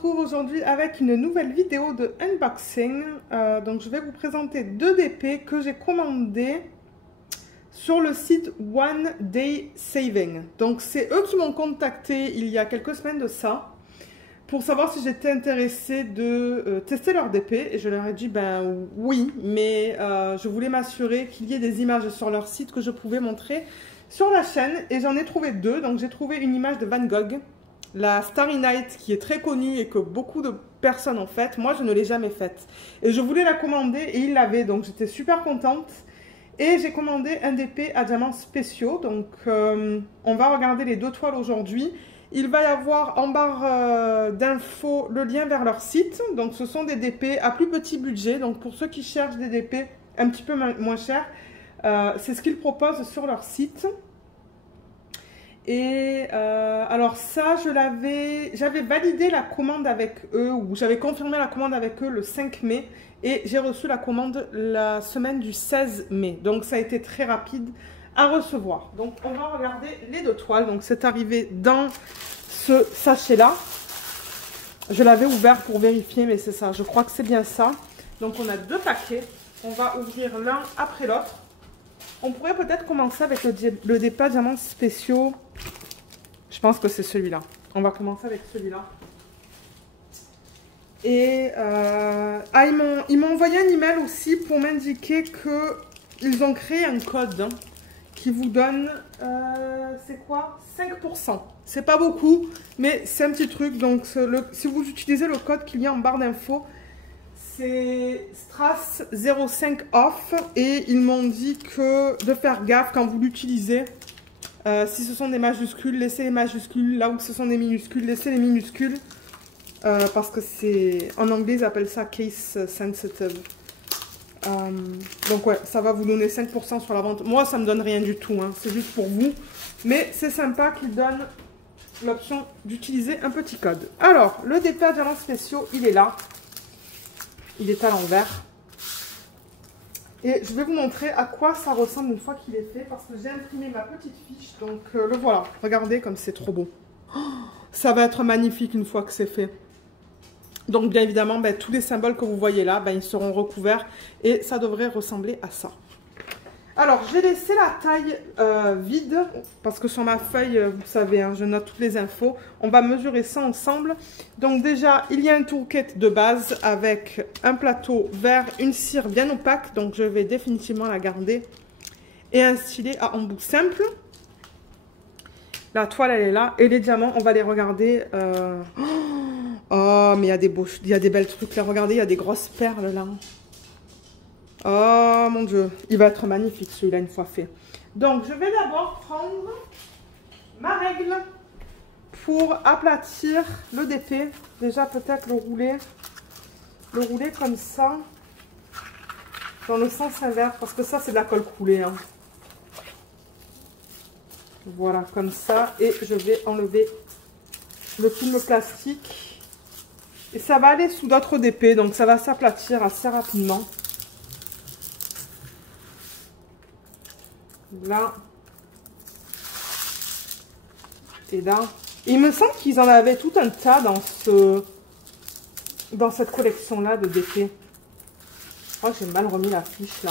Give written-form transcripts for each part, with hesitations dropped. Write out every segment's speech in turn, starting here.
retrouve aujourd'hui avec une nouvelle vidéo de unboxing. Donc je vais vous présenter deux DP que j'ai commandés sur le site One Day Saving. Donc c'est eux qui m'ont contacté il y a quelques semaines de ça pour savoir si j'étais intéressée de tester leur DP. Et je leur ai dit ben oui, mais je voulais m'assurer qu'il y ait des images sur leur site que je pouvais montrer sur la chaîne. Et j'en ai trouvé deux. Donc j'ai trouvé une image de Van Gogh, la Starry Night, qui est très connue et que beaucoup de personnes ont faite. Moi, je ne l'ai jamais faite. Et je voulais la commander et ils l'avaient. Donc, j'étais super contente. Et j'ai commandé un DP à diamants spéciaux. Donc, on va regarder les deux toiles aujourd'hui. Il va y avoir en barre d'infos le lien vers leur site. Donc, ce sont des DP à plus petit budget. Donc, pour ceux qui cherchent des DP un petit peu moins chers, c'est ce qu'ils proposent sur leur site. Et alors ça, j'avais validé la commande avec eux, ou j'avais confirmé la commande avec eux le 5 mai, et j'ai reçu la commande la semaine du 16 mai. Donc ça a été très rapide à recevoir. Donc on va regarder les deux toiles. Donc c'est arrivé dans ce sachet-là. Je l'avais ouvert pour vérifier, mais c'est ça, je crois que c'est bien ça. Donc on a deux paquets, on va ouvrir l'un après l'autre. On pourrait peut-être commencer avec le DP diamants spéciaux. Je pense que c'est celui-là. On va commencer avec celui-là. Et ils m'ont envoyé un email aussi pour m'indiquer qu'ils ont créé un code qui vous donne, c'est quoi? 5%. C'est pas beaucoup, mais c'est un petit truc. Donc, si vous utilisez le code qu'il y a en barre d'infos, c'est Strass 05 off. Et ils m'ont dit de faire gaffe quand vous l'utilisez. Si ce sont des majuscules, laissez les majuscules. Là où ce sont des minuscules, laissez les minuscules. Parce que c'est... En anglais, ils appellent ça case sensitive. Donc ouais, ça va vous donner 5% sur la vente. Moi, ça me donne rien du tout. Hein. C'est juste pour vous. Mais c'est sympa qu'ils donnent l'option d'utiliser un petit code. Alors, le DP à diamants spéciaux, il est là. Il est à l'envers. Et je vais vous montrer à quoi ça ressemble une fois qu'il est fait, parce que j'ai imprimé ma petite fiche, donc le voilà. Regardez comme c'est trop beau. Oh, ça va être magnifique une fois que c'est fait. Donc bien évidemment, tous les symboles que vous voyez là, ils seront recouverts et ça devrait ressembler à ça. Alors, j'ai laissé la taille vide, parce que sur ma feuille, vous savez, hein, je note toutes les infos. On va mesurer ça ensemble. Donc déjà, il y a un toolkit de base avec un plateau vert, une cire bien opaque, donc je vais définitivement la garder. Et un stylet à embout simple. La toile, elle est là. Et les diamants, on va les regarder. Oh, mais il y a des belles trucs là. Regardez, il y a des grosses perles là. Oh mon Dieu, il va être magnifique celui-là une fois fait. Donc je vais d'abord prendre ma règle pour aplatir le DP. Déjà peut-être le rouler comme ça, dans le sens inverse, parce que ça c'est de la colle coulée. Hein. Voilà, comme ça. Et je vais enlever le film plastique. Et ça va aller sous d'autres DP, donc ça va s'aplatir assez rapidement. Là et là. Et il me semble qu'ils en avaient tout un tas dans cette collection là de DP. Je crois que j'ai mal remis la fiche là.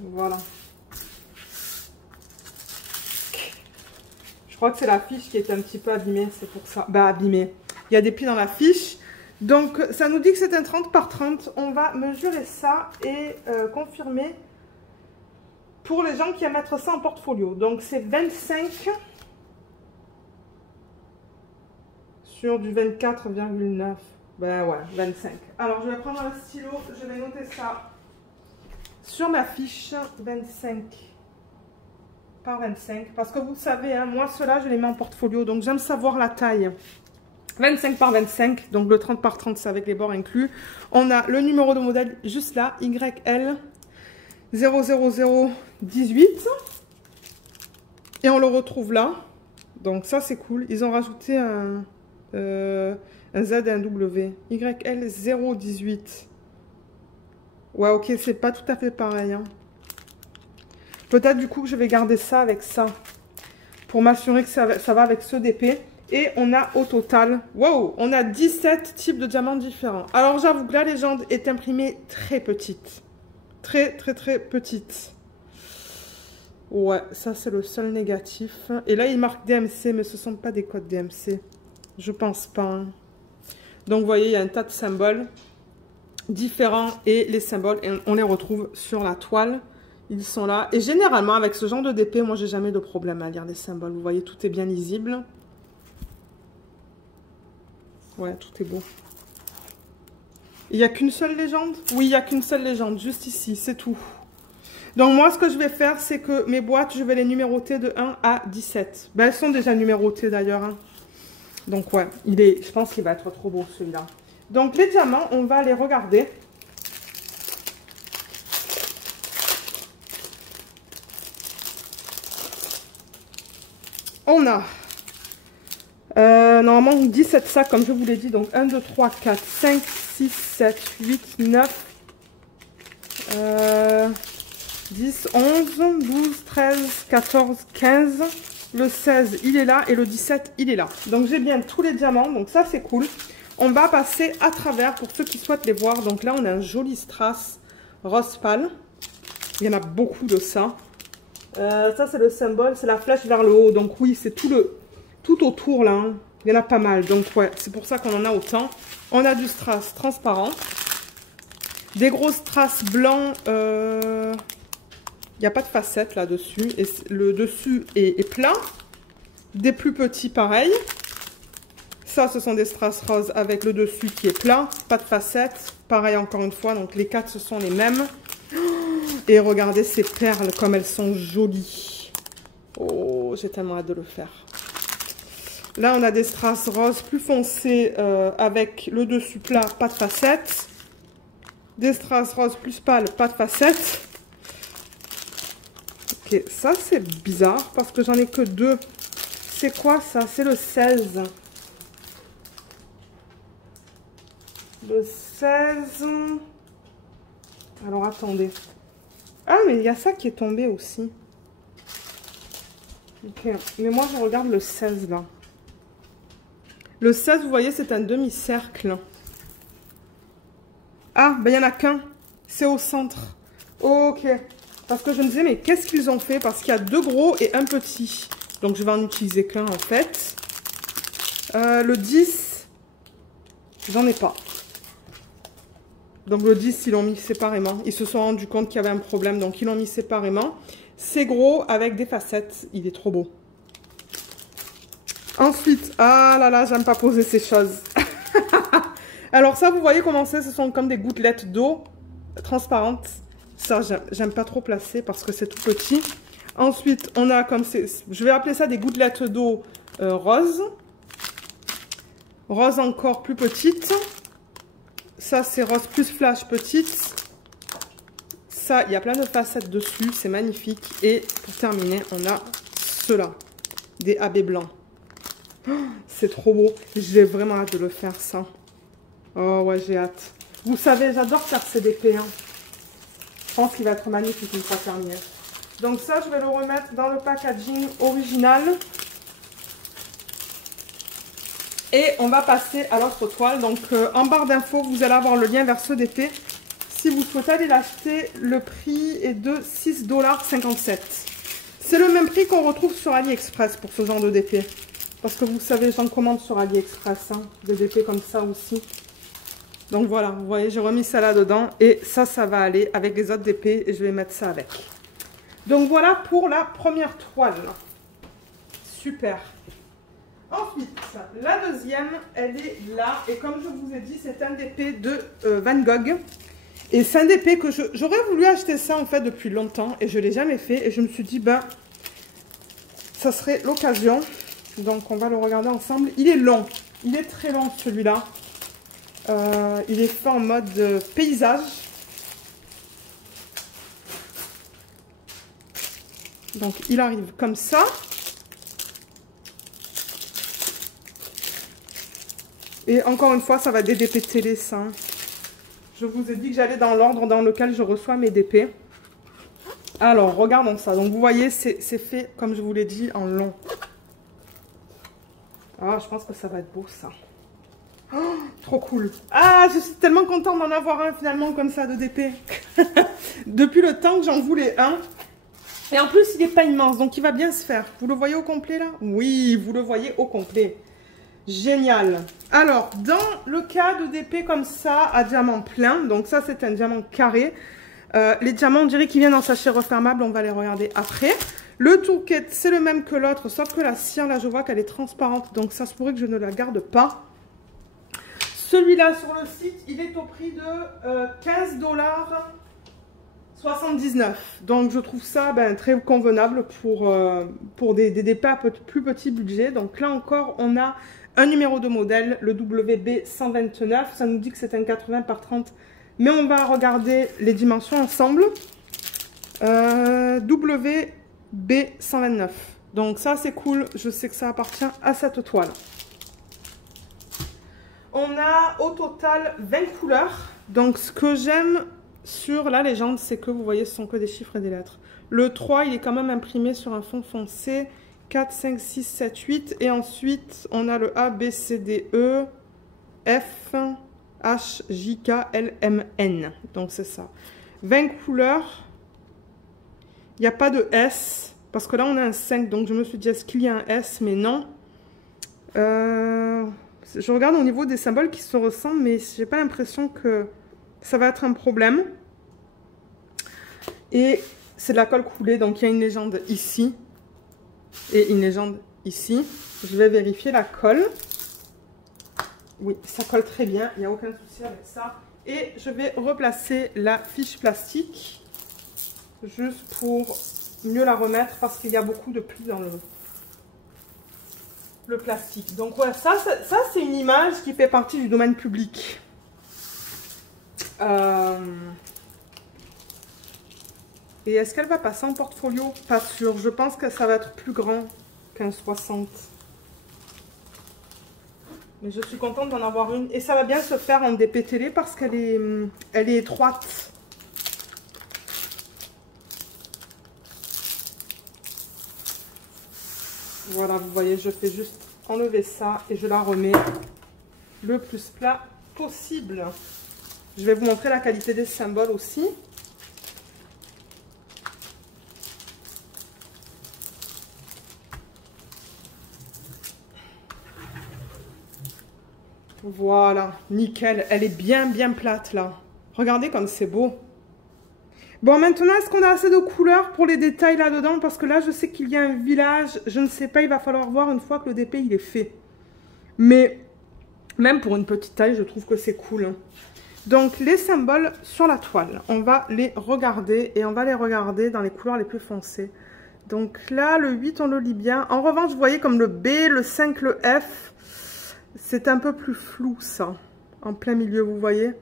Voilà. Je crois que c'est la fiche qui est un petit peu abîmée, c'est pour ça. Abîmée. Il y a des plis dans la fiche. Donc, ça nous dit que c'est un 30 par 30. On va mesurer ça et confirmer pour les gens qui aiment mettre ça en portfolio. Donc, c'est 25 sur du 24,9. Ouais, 25. Alors, je vais prendre un stylo. Je vais noter ça sur ma fiche. 25 par 25. Parce que vous savez, hein, moi, ceux-là, je les mets en portfolio. Donc, j'aime savoir la taille. 25 par 25, donc le 30 par 30, c'est avec les bords inclus. On a le numéro de modèle juste là, YL 00018. Et on le retrouve là. Donc ça, c'est cool. Ils ont rajouté un Z et un W. YL 018. Ouais, ok, c'est pas tout à fait pareil. Hein. Peut-être du coup que je vais garder ça avec ça. pour m'assurer que ça va avec ce DP. Et on a au total, wow, on a 17 types de diamants différents. Alors j'avoue que la légende est imprimée très petite. Très petite. Ouais, ça c'est le seul négatif. Et là il marque DMC, mais ce ne sont pas des codes DMC. Je pense pas. Hein. Donc vous voyez, il y a un tas de symboles différents. Et les symboles, on les retrouve sur la toile. Ils sont là. Et généralement, avec ce genre de DP, moi j'ai jamais de problème à lire les symboles. Vous voyez, tout est bien lisible. Ouais, tout est beau. Il n'y a qu'une seule légende? Oui, il n'y a qu'une seule légende, juste ici, c'est tout. Donc moi, ce que je vais faire, c'est que mes boîtes, je vais les numéroter de 1 à 17. Ben, elles sont déjà numérotées d'ailleurs. Hein. Donc ouais, je pense qu'il va être trop beau celui-là. Donc les diamants, on va les regarder. On a... normalement 17 sacs comme je vous l'ai dit, donc 1, 2, 3, 4, 5, 6, 7, 8, 9, 10, 11, 12, 13, 14, 15, le 16 il est là et le 17 il est là. Donc j'ai bien tous les diamants, donc ça c'est cool. On va passer à travers pour ceux qui souhaitent les voir. Donc là on a un joli strass rose pâle, il y en a beaucoup de ça. Ça c'est le symbole, c'est la flèche vers le haut, donc oui c'est tout autour là, hein. Il y en a pas mal, donc ouais, c'est pour ça qu'on en a autant. On a du strass transparent, des gros strass blancs, il n'y a pas de facettes là-dessus, et le dessus est plat. Des plus petits pareil, ça ce sont des strass roses avec le dessus qui est plat, pas de facettes, pareil encore une fois, donc les 4 ce sont les mêmes. Et regardez ces perles comme elles sont jolies. Oh, j'ai tellement hâte de le faire. Là, on a des strass roses plus foncés avec le dessus plat, pas de facettes. Des strass roses plus pâles, pas de facettes. Ok, ça c'est bizarre parce que j'en ai que 2. C'est quoi ça? C'est le 16. Le 16. Alors attendez. Ah, mais il y a ça qui est tombé aussi. Ok, mais moi je regarde le 16 là. Le 16, vous voyez, c'est un demi-cercle. Ah, ben il n'y en a qu'un. C'est au centre. Ok. Parce que je me disais, mais qu'est-ce qu'ils ont fait? Parce qu'il y a 2 gros et un petit. Donc je vais en utiliser qu'un en fait. Le 10, j'en ai pas. Donc le 10, ils l'ont mis séparément. Ils se sont rendus compte qu'il y avait un problème, donc ils l'ont mis séparément. C'est gros avec des facettes. Il est trop beau. Ensuite, ah là là, j'aime pas poser ces choses. Alors ça, vous voyez comment c'est, ce sont comme des gouttelettes d'eau transparentes. Ça, j'aime pas trop placer parce que c'est tout petit. Ensuite, on a comme je vais appeler ça des gouttelettes d'eau rose. Rose encore plus petite. Ça, c'est rose plus flash petite. Ça, il y a plein de facettes dessus, c'est magnifique. Et pour terminer, on a ceux-là, des AB blancs. Oh, c'est trop beau. J'ai vraiment hâte de le faire, ça. Oh ouais, j'ai hâte. Vous savez, j'adore faire ces DP. Hein. Je pense qu'il va être magnifique une fois terminé. Donc ça, je vais le remettre dans le packaging original. Et on va passer à l'autre toile. Donc en barre d'infos, vous allez avoir le lien vers ce DP. Si vous souhaitez aller l'acheter, le prix est de 6,57 $. C'est le même prix qu'on retrouve sur AliExpress pour ce genre de DP. Parce que vous savez, j'en commande sur AliExpress, hein, des DP comme ça aussi. Donc voilà, vous voyez, j'ai remis ça là-dedans. Et ça, ça va aller avec les autres DP et je vais mettre ça avec. Donc voilà pour la première toile. Super. Ensuite, la deuxième, elle est là. Et comme je vous ai dit, c'est un DP de Van Gogh. Et c'est un DP que j'aurais voulu acheter ça en fait depuis longtemps. Et je ne l'ai jamais fait. Et je me suis dit, ben, ça serait l'occasion. Donc on va le regarder ensemble. Il est long. Il est très long celui-là. Il est fait en mode paysage. Donc il arrive comme ça. Et encore une fois, ça va des DP télé, ça. Je vous ai dit que j'allais dans l'ordre dans lequel je reçois mes DP. Alors, regardons ça. Donc, vous voyez, c'est fait, comme je vous l'ai dit, en long. Ah, je pense que ça va être beau, ça. Oh, trop cool. Ah, je suis tellement contente d'en avoir un, finalement, comme ça, de DP. Depuis le temps que j'en voulais un. Et en plus, il n'est pas immense, donc il va bien se faire. Vous le voyez au complet, là? Oui, vous le voyez au complet. Génial. Alors, dans le cas de DP comme ça, à diamant plein, donc ça, c'est un diamant carré. Les diamants, on dirait qu'ils viennent en sachet refermable, on va les regarder après. Le toolkit, c'est le même que l'autre, sauf que la cire, là, je vois qu'elle est transparente, donc ça se pourrait que je ne la garde pas. Celui-là, sur le site, il est au prix de 15,79 $. Donc, je trouve ça très convenable pour des DP à plus petit budget. Donc, là encore, on a un numéro de modèle, le WB129. Ça nous dit que c'est un 80 par 30. Mais on va regarder les dimensions ensemble. WB129. Donc, ça, c'est cool. Je sais que ça appartient à cette toile. On a au total 20 couleurs. Donc, ce que j'aime sur la légende, c'est que vous voyez, ce sont que des chiffres et des lettres. Le 3, il est quand même imprimé sur un fond foncé. 4, 5, 6, 7, 8. Et ensuite, on a le A, B, C, D, E, F, H, J, K, L, M, N. Donc, c'est ça. 20 couleurs. Il n'y a pas de S. Parce que là, on a un 5. Donc, je me suis dit, est-ce qu'il y a un S? Mais non. Je regarde au niveau des symboles qui se ressemblent, mais j'ai pas l'impression que ça va être un problème. Et c'est de la colle coulée, donc il y a une légende ici et une légende ici. Je vais vérifier la colle. Oui, ça colle très bien, il n'y a aucun souci avec ça. Et je vais replacer la fiche plastique, juste pour mieux la remettre, parce qu'il y a beaucoup de plis dans le plastique. Donc voilà, ça c'est une image qui fait partie du domaine public. Et est-ce qu'elle va passer en portfolio? Pas sûr. Je pense que ça va être plus grand qu'un 60. Mais je suis contente d'en avoir une. Et ça va bien se faire en DP télé parce qu'elle est étroite. Voilà, vous voyez, je fais juste enlever ça et je la remets le plus plat possible. Je vais vous montrer la qualité des symboles aussi. Voilà, nickel. Elle est bien plate là. Regardez comme c'est beau. Bon, maintenant, est-ce qu'on a assez de couleurs pour les détails là-dedans? Parce que là, je sais qu'il y a un village. Je ne sais pas, il va falloir voir une fois que le DP, il est fait. Mais, même pour une petite taille, je trouve que c'est cool. Hein. Donc, les symboles sur la toile, on va les regarder. Et on va les regarder dans les couleurs les plus foncées. Donc là, le 8, on le lit bien. En revanche, vous voyez comme le B, le 5, le F, c'est un peu plus flou, ça. En plein milieu, vous voyez.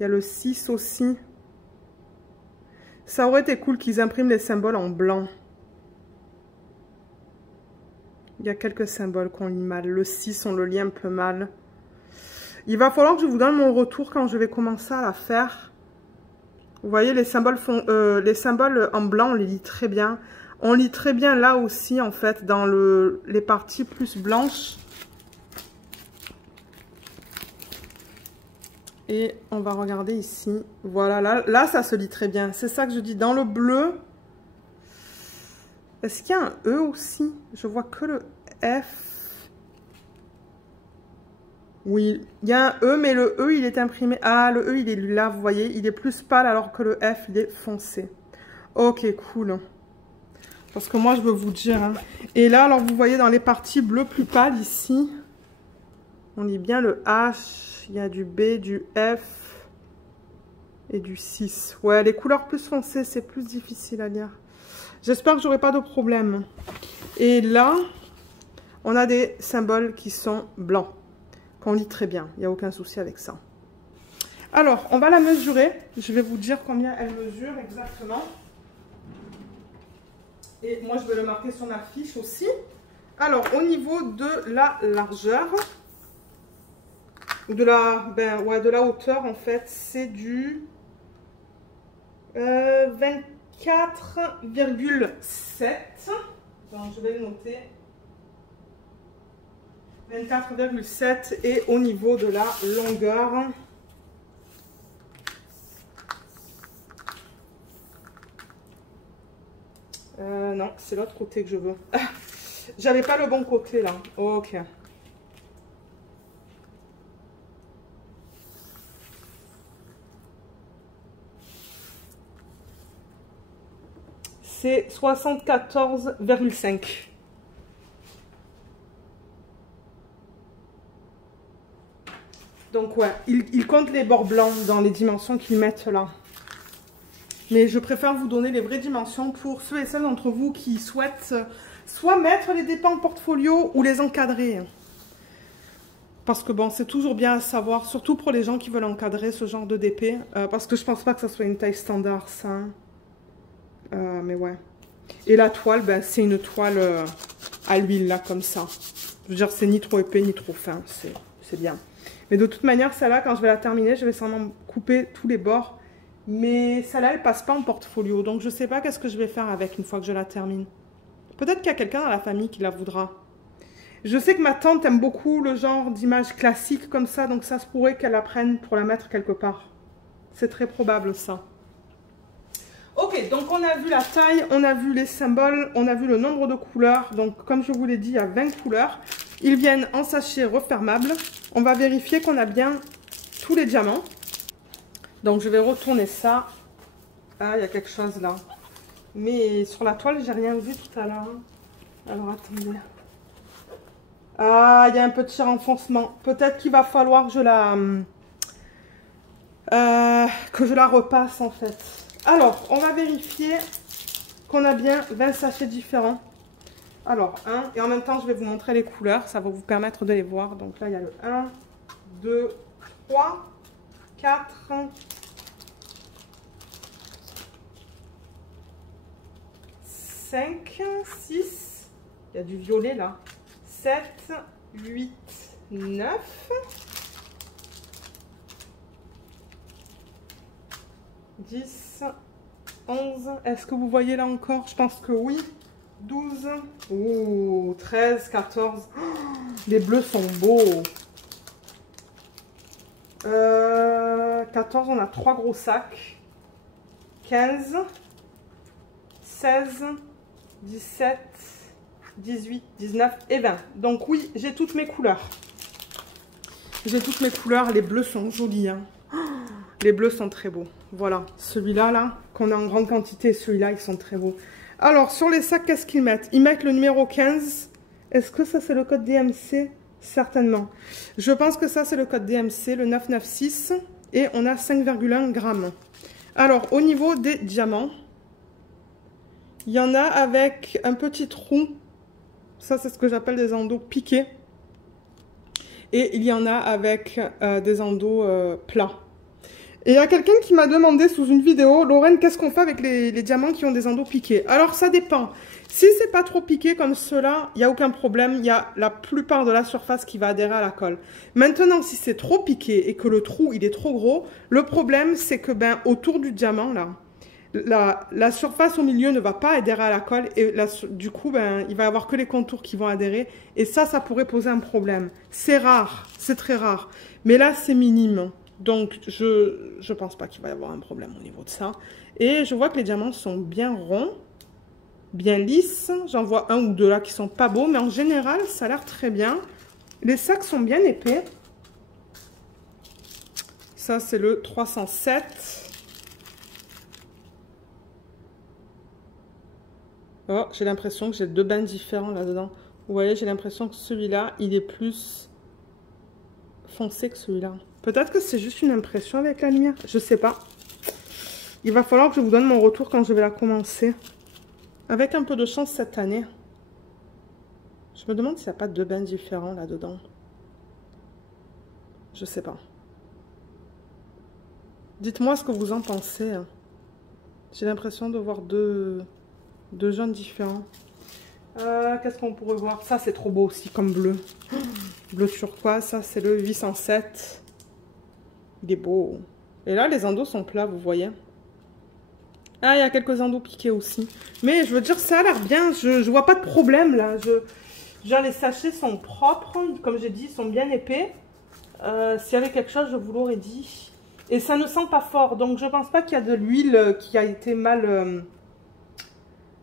Il y a le 6 aussi. Ça aurait été cool qu'ils impriment les symboles en blanc. Il y a quelques symboles qu'on lit mal. Le 6, on le lit un peu mal. Il va falloir que je vous donne mon retour quand je vais commencer à la faire. Vous voyez, les symboles en blanc, on les lit très bien. On lit très bien là aussi, en fait, dans les parties plus blanches. Et on va regarder ici. Voilà, là ça se lit très bien. C'est ça que je dis. Dans le bleu, est-ce qu'il y a un E aussi? Je vois que le F. Oui, il y a un E, mais le E, il est imprimé. Ah, le E, il est là, vous voyez. Il est plus pâle alors que le F, il est foncé. Ok, cool. Parce que moi, je veux vous dire. Hein. Et là, alors, vous voyez dans les parties bleues plus pâles ici, on lit bien le H. Il y a du B, du F et du 6. Ouais, les couleurs plus foncées, c'est plus difficile à lire. J'espère que j'aurai pas de problème. Et là, on a des symboles qui sont blancs, qu'on lit très bien. Il n'y a aucun souci avec ça. Alors, on va la mesurer. Je vais vous dire combien elle mesure exactement. Et moi, je vais le marquer sur ma fiche aussi. Alors, au niveau de la largeur... de la hauteur, en fait, c'est du 24,7. Donc, je vais le noter. 24,7 et au niveau de la longueur, non, c'est l'autre côté que je veux. J'avais pas le bon côté là. Ok. C'est 74,5. Donc ouais, ils comptent les bords blancs dans les dimensions qu'ils mettent là. Mais je préfère vous donner les vraies dimensions pour ceux et celles d'entre vous qui souhaitent soit mettre les dépôts en portfolio ou les encadrer. Parce que bon, c'est toujours bien à savoir, surtout pour les gens qui veulent encadrer ce genre de DP. Parce que je pense pas que ça soit une taille standard, ça. Mais ouais. Et la toile, ben, c'est une toile à l'huile, là, comme ça. Je veux dire, c'est ni trop épais, ni trop fin. C'est bien. Mais de toute manière, celle-là, quand je vais la terminer, je vais seulement couper tous les bords. Mais celle-là, elle passe pas en portfolio. Donc, je sais pas qu'est-ce que je vais faire avec une fois que je la termine. Peut-être qu'il y a quelqu'un dans la famille qui la voudra. Je sais que ma tante aime beaucoup le genre d'image classique comme ça. Donc, ça se pourrait qu'elle la prenne pour la mettre quelque part. C'est très probable, ça. Ok, donc on a vu la taille, on a vu les symboles, on a vu le nombre de couleurs. Donc, comme je vous l'ai dit, il y a 20 couleurs. Ils viennent en sachet refermable. On va vérifier qu'on a bien tous les diamants. Donc, je vais retourner ça. Ah, il y a quelque chose là. Mais sur la toile, j'ai rien vu tout à l'heure. Alors, attendez. Ah, il y a un petit renfoncement. Peut-être qu'il va falloir que je la repasse, en fait. Alors, on va vérifier qu'on a bien 20 sachets différents. Alors, 1. Et en même temps, je vais vous montrer les couleurs. Ça va vous permettre de les voir. Donc là, il y a le 1, 2, 3, 4, 5, 6. Il y a du violet là. 7, 8, 9. 10, 11, est-ce que vous voyez là encore? Je pense que oui. 12, oh, 13, 14. Oh, les bleus sont beaux. 14, on a 3 gros sacs. 15, 16, 17, 18, 19 et 20. Donc oui, j'ai toutes mes couleurs. J'ai toutes mes couleurs. Les bleus sont jolis, hein. Les bleus sont très beaux. Voilà, celui-là, là, qu'on a en grande quantité, celui-là, ils sont très beaux. Alors, sur les sacs, qu'est-ce qu'ils mettent? Ils mettent le numéro 15. Est-ce que ça, c'est le code DMC? Certainement. Je pense que ça, c'est le code DMC, le 996. Et on a 5,1 grammes. Alors, au niveau des diamants, il y en a avec un petit trou. Ça, c'est ce que j'appelle des endos piqués. Et il y en a avec des endos plats. Et il y a quelqu'un qui m'a demandé sous une vidéo, Lorraine, qu'est-ce qu'on fait avec les diamants qui ont des endos piqués? Alors, ça dépend. Si c'est pas trop piqué comme cela, il n'y a aucun problème. Il y a la plupart de la surface qui va adhérer à la colle. Maintenant, si c'est trop piqué et que le trou, il est trop gros, le problème, c'est que ben, autour du diamant, là, la surface au milieu ne va pas adhérer à la colle. Et là, du coup, ben, il va y avoir que les contours qui vont adhérer. Et ça pourrait poser un problème. C'est rare, c'est très rare. Mais là, c'est minime. Donc, je pense pas qu'il va y avoir un problème au niveau de ça. Et je vois que les diamants sont bien ronds, bien lisses. J'en vois un ou deux là qui sont pas beaux, mais en général, ça a l'air très bien. Les sacs sont bien épais. Ça, c'est le 307. Oh, j'ai l'impression que j'ai 2 bains différents là-dedans. Vous voyez, j'ai l'impression que celui-là, il est plus foncé que celui-là. Peut-être que c'est juste une impression avec la lumière. Je sais pas. Il va falloir que je vous donne mon retour quand je vais la commencer. Avec un peu de chance cette année. Je me demande s'il n'y a pas 2 bains différents là-dedans. Je sais pas. Dites-moi ce que vous en pensez. J'ai l'impression de voir deux jaunes différents. Qu'est-ce qu'on pourrait voir? Ça, c'est trop beau aussi comme bleu. Bleu turquoise, ça, c'est le 807. Il est beau. Et là, les endos sont plats, vous voyez. Ah, il y a quelques endos piqués aussi. Mais je veux dire, ça a l'air bien. Je vois pas de problème, là. Déjà, les sachets sont propres, comme j'ai dit, ils sont bien épais. S'il y avait quelque chose, je vous l'aurais dit. Et ça ne sent pas fort, donc je pense pas qu'il y a de l'huile qui a été mal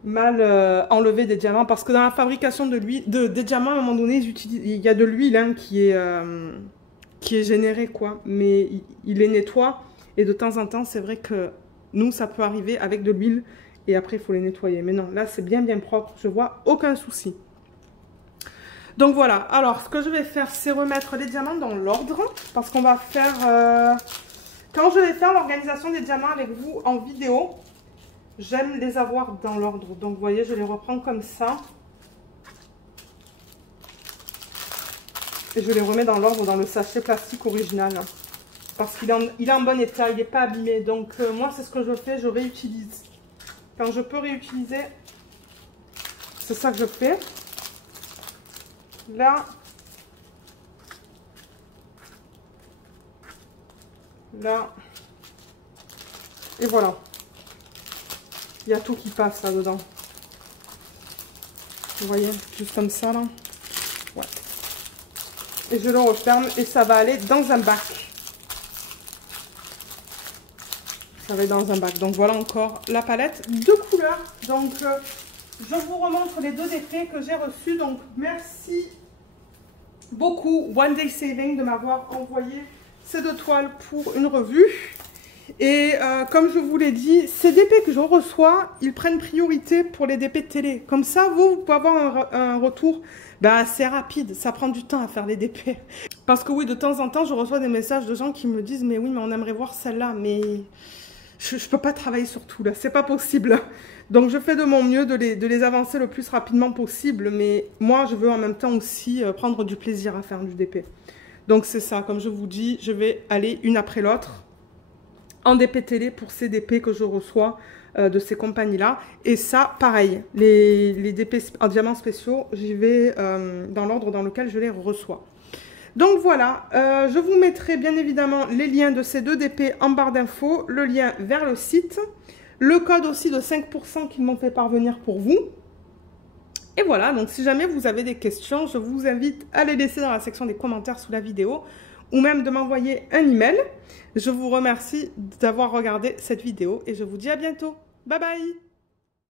enlevée des diamants. Parce que dans la fabrication de l'huile, des diamants, à un moment donné, il y a de l'huile hein, qui est générée, quoi. Mais il les nettoie. Et de temps en temps, c'est vrai que nous, ça peut arriver avec de l'huile. Et après, il faut les nettoyer. Mais non, là, c'est bien propre. Je vois aucun souci. Donc voilà. Alors, ce que je vais faire, c'est remettre les diamants dans l'ordre. Parce qu'on va faire... Quand je vais faire l'organisation des diamants avec vous en vidéo, j'aime les avoir dans l'ordre. Donc, vous voyez, je les reprends comme ça. Et je les remets dans l'ordre, dans le sachet plastique original. Parce qu'il est en bon état, il n'est pas abîmé. Donc, moi, c'est ce que je fais, je réutilise. Quand je peux réutiliser, c'est ça que je fais. Là. Là. Et voilà. Il y a tout qui passe là-dedans. Vous voyez, juste comme ça, là. Ouais. Et je le referme et ça va aller dans un bac. Ça va aller dans un bac. Donc voilà encore la palette de couleurs. Donc je vous remontre les 2 DP que j'ai reçus. Donc merci beaucoup One Day Saving de m'avoir envoyé ces 2 toiles pour une revue. Et comme je vous l'ai dit, ces DP que je reçois, ils prennent priorité pour les DP de télé. Comme ça, vous pouvez avoir un retour assez rapide. Ça prend du temps à faire les DP. Parce que oui, de temps en temps, je reçois des messages de gens qui me disent « Mais oui, mais on aimerait voir celle-là, mais je ne peux pas travailler sur tout, là. C'est pas possible. » Donc, je fais de mon mieux de les avancer le plus rapidement possible. Mais moi, je veux en même temps aussi prendre du plaisir à faire du DP. Donc, c'est ça. Comme je vous dis, je vais aller une après l'autre en DP télé pour ces DP que je reçois de ces compagnies-là. Et ça, pareil, les DP en diamants spéciaux, j'y vais dans l'ordre dans lequel je les reçois. Donc voilà, je vous mettrai bien évidemment les liens de ces 2 DP en barre d'infos, le lien vers le site, le code aussi de 5% qu'ils m'ont fait parvenir pour vous. Et voilà, donc si jamais vous avez des questions, je vous invite à les laisser dans la section des commentaires sous la vidéo ou même de m'envoyer un email. Je vous remercie d'avoir regardé cette vidéo et je vous dis à bientôt. Bye bye!